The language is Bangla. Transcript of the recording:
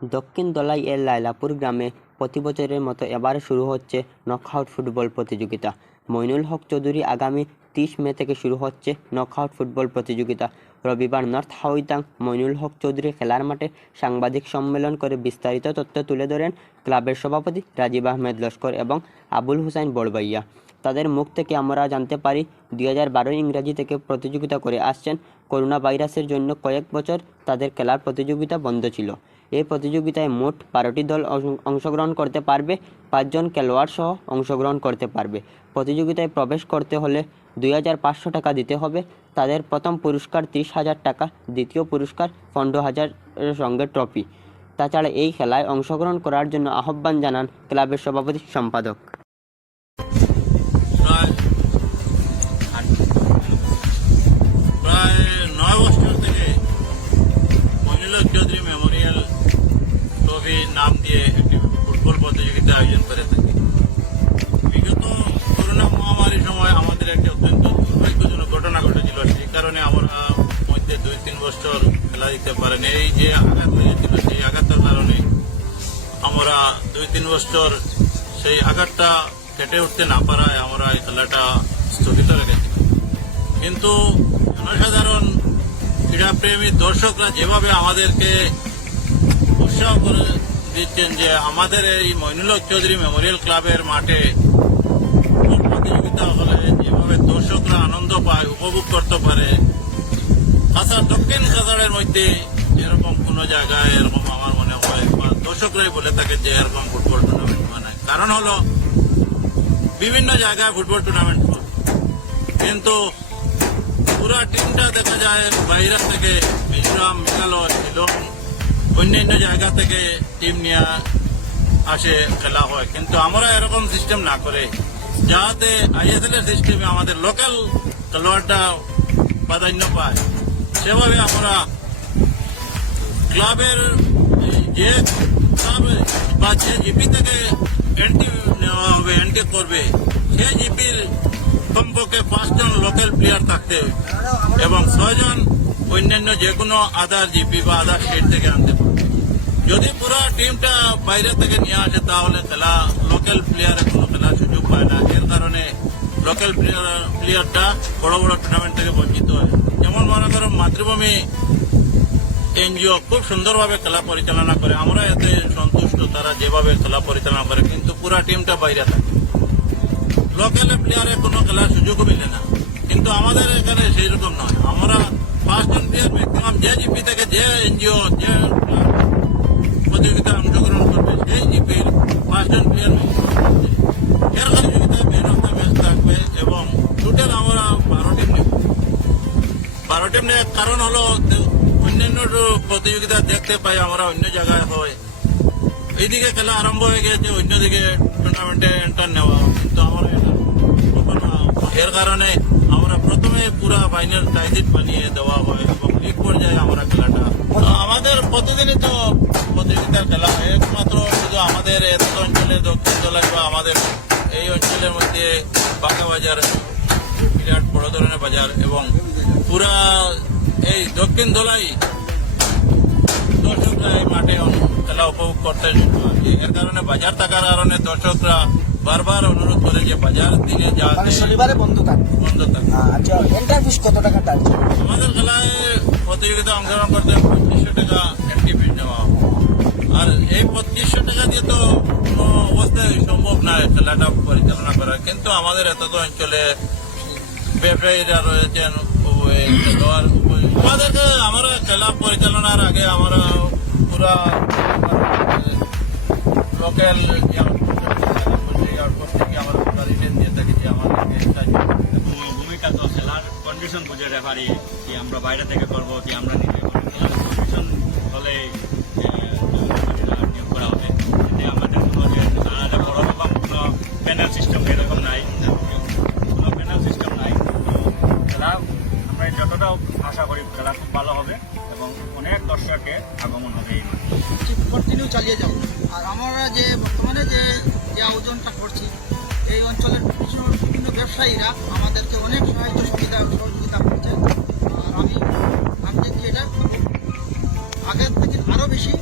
দক্ষিণ দলাই এর লায়লাপুর গ্রামে প্রতি বছরের মতো এবার শুরু হচ্ছে নকআউট ফুটবল প্রতিযোগিতা। মইনুল হক চৌধুরী আগামী তিরিশ মে থেকে শুরু হচ্ছে নকআউট ফুটবল প্রতিযোগিতা। রবিবার নর্থ হাউইতাং মইনুল হক চৌধুরী খেলার মাঠে সাংবাদিক সম্মেলন করে বিস্তারিত তথ্য তুলে ধরেন ক্লাবের সভাপতি রাজীব আহমেদ লস্কর এবং আবুল হুসাইন বড়বাইয়া। তাদের মুখ থেকে আমরা জানতে পারি, দুই হাজার বারো ইংরাজি থেকে প্রতিযোগিতা করে আসছেন করোনা ভাইরাসের জন্য কয়েক বছর তাদের খেলার প্রতিযোগিতা বন্ধ ছিল। এই প্রতিযোগিতায় মোট বারোটি দল অংশগ্রহণ করতে পারবে, পাঁচজন খেলোয়াড় সহ অংশগ্রহণ করতে পারবে। প্রতিযোগিতায় প্রবেশ করতে হলে দুই হাজার পাঁচশো টাকা দিতে হবে। তাদের প্রথম পুরস্কার তিরিশ হাজার টাকা, দ্বিতীয় পুরস্কার পনেরো হাজারের সঙ্গে ট্রফি। তাছাড়া এই খেলায় অংশগ্রহণ করার জন্য আহ্বান জানান ক্লাবের সভাপতি সম্পাদক। বছর খেলা দিতে পারেনি। এই যে আঘাত হয়েছিল, সেই আঘাতের কারণে আমরা দুই তিন বছর সেই আঘাতটা কেটে উঠতে না পারায় আমরা এই খেলাটা স্থগিত রেখেছি। কিন্তু জনসাধারণ, ক্রীড়াপ্রেমী দর্শকরা যেভাবে আমাদেরকে উৎসাহ করে দিচ্ছেন যে আমাদের এই মইনুলক চৌধুরী মেমোরিয়াল ক্লাবের মাঠে প্রতিযোগিতা হলে যেভাবে দর্শকরা আনন্দ পায়, উপভোগ করতে পারে কাছাড় দক্ষিণ কাছাড়ের মধ্যে এরকম কোন জায়গায় এরকম আমার মনে হয় বা দর্শকরাই বলে থাকে যে এরকম ফুটবল টুর্নামেন্ট বানায় কারণ হলো, বিভিন্ন জায়গায় ফুটবল টুর্নামেন্ট। কিন্তু পুরা টিমটা দেখা যায় বাইরে থেকে মিজোরাম মেঘালয়, শিলং, অন্যান্য জায়গা থেকে টিম নিয়ে আসে, খেলা হয়। কিন্তু আমরা এরকম সিস্টেম না করে, যাতে আইএসএল এর সিস্টেমে আমাদের লোকাল খেলোয়াড়টা প্রাধান্য পায়। সেভাবে আমরা ক্লাবের যে ক্লাব বা যে জিপি থেকে এন্ট্রি নেওয়া হবে, এন্ট্রি করবে, সেই জিপির কমপক্ষে পাঁচজন লোকাল প্লেয়ার থাকতে হবে এবং ছয়জন অন্যান্য যে কোনো আদার জিপি বা আদার স্টেট থেকে আনতে যদি পুরো টিমটা বাইরে থেকে নিয়ে আসে, তাহলে খেলা লোকাল প্লেয়ারের কোনো খেলার সুযোগ পায় না। এর কারণে লোকাল প্লেয়ারটা বড় বড় টুর্নামেন্ট থেকে বঞ্চিত করো মাতৃভূমি এনজিও খুব সুন্দরভাবে খেলা পরিচালনা করে। আমরা এতে সন্তুষ্ট, তারা যেভাবে খেলা পরিচালনা করে, কিন্তু পুরা টিমটা বাইরে থাকে। লোকাল প্লেয়ারের কোনো খেলার সুযোগ মিলে না। কিন্তু আমাদের এখানে সেই রকম নয়। আমরা পাঁচজন প্লেয়ার ম্যাক্সিমাম যে জিপি থেকে যে এনজিও, যে প্রতিযোগিতায় অংশগ্রহণ করবে, সেই জিপির পাঁচজন প্লেয়ার টিম কারণ হলো অন্যান্য প্রতিযোগিতা দেখতে পাই, আমরা অন্য জায়গায় হয়। এইদিকে খেলা আরম্ভ হয়ে গেছে, অন্যদিকে টুর্নামেন্টে এন্টার নেওয়া। কিন্তু আমরা এর কারণে আমরা প্রথমে পুরা ফাইনাল টাইজিট বানিয়ে দেওয়া হয় এবং লিগ পর্যায়ে আমরা খেলাটা আমাদের প্রতিদিনই তো প্রতিযোগিতার খেলা হয়। একমাত্র শুধু আমাদের এত অঞ্চলে দক্ষিণ জেলায় বা আমাদের এই অঞ্চলের মধ্যে বাঁকা বাজার, বিরাট বড় ধরনের বাজার এবং পুরা এই দক্ষিণ দোলাই দর্শকরা এই মাঠে খেলা উপভোগ করতে। এর কারণে বাজার থাকার কারণে দর্শকরা বারবার অনুরোধ করে যে বাজার দিনে মানে যাতে শনিবারে বন্ধ থাকে বন্ধ থাকে আচ্ছা এন্টার ফিস কত টাকা চার্জ আমাদের খেলায় প্রতিযোগিতা অংশগ্রহণ করতে পঁচিশশো টাকা এন্ট্রি ফিস নেওয়া হবে। আর এই পঁচিশশো টাকা দিয়ে তো কোনো অবস্থায় সম্ভব নয় খেলাটা পরিচালনা করা কিন্তু আমাদের এত অঞ্চলে ব্যবসায়ীরা রয়েছেন আমাদেরকে আমরা খেলা পরিচালনার আগে আমরা পুরা লোকাল ভূমিকা তো খেলার কন্ডিশন বুঝে রেফারি কি আমরা বাইরে থেকে করব, কি আমরা নিজে কন্ডিশন হলে এবং অনেক দর্শকের আগমন হবে এই কন্টিনিউ চালিয়ে যাব আর আমরা যে বর্তমানে যে যে আয়োজনটা করছি, এই অঞ্চলের বিভিন্ন ব্যবসায়ীরা আমাদেরকে অনেক সাহায্য সুবিধা, সহযোগিতা করছে। আর আমি আমি দেখছি এটা আগের থেকে আরও বেশি